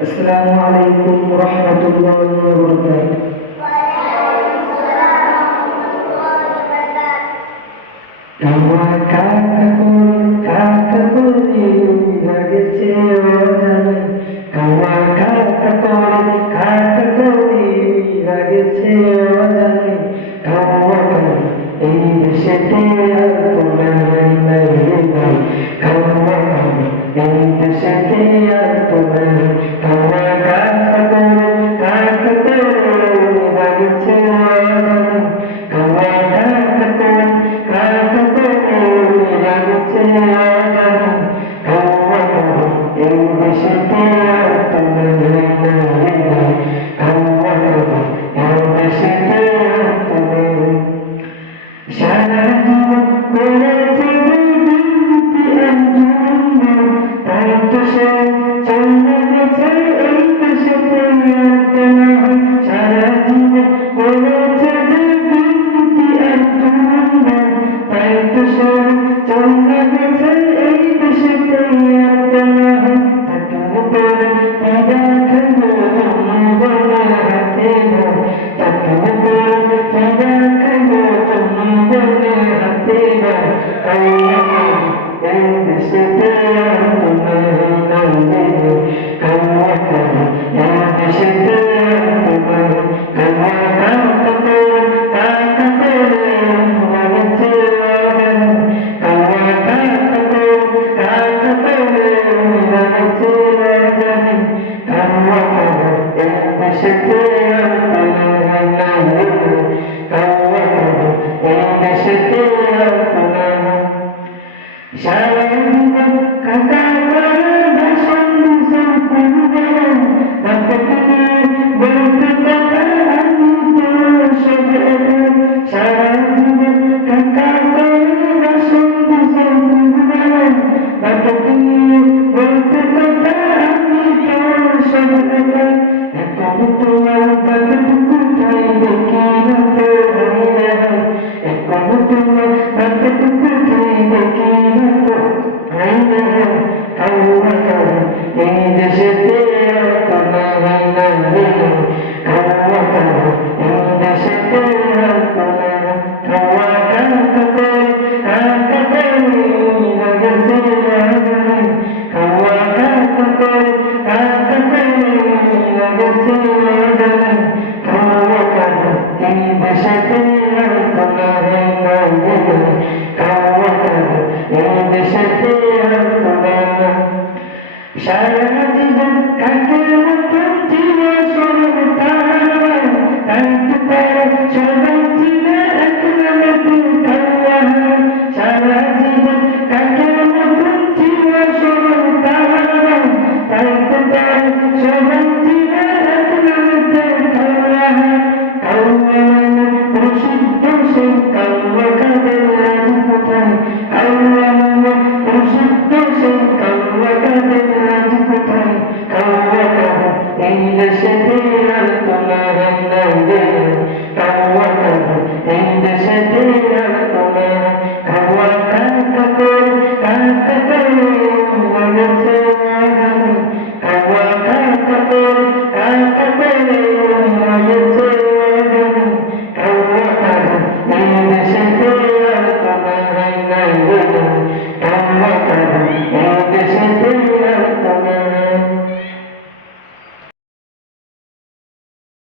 আসসালামু আলাইকুম রহমতুল্লাহি ওয়া বারাকাতুহু। আমার কাকা করে লাগেছে অজানে, আমার কাকা করে লাগেছে অজানে, কাকা এই দেশেতে আর তোমার নাই রে ভাই, কাকা এই দেশেতে আর তোমার আমার কাকা করে লাগেছে অজানে, আমার সারা জীবন করেছে বিনতি একজন, তাই তো সে চলে গেছে এই দেশেতে সারা জীবন করেছে বিনতি একজন, তাই তো সে চলে গেছে এই দেশেতে এই দেশে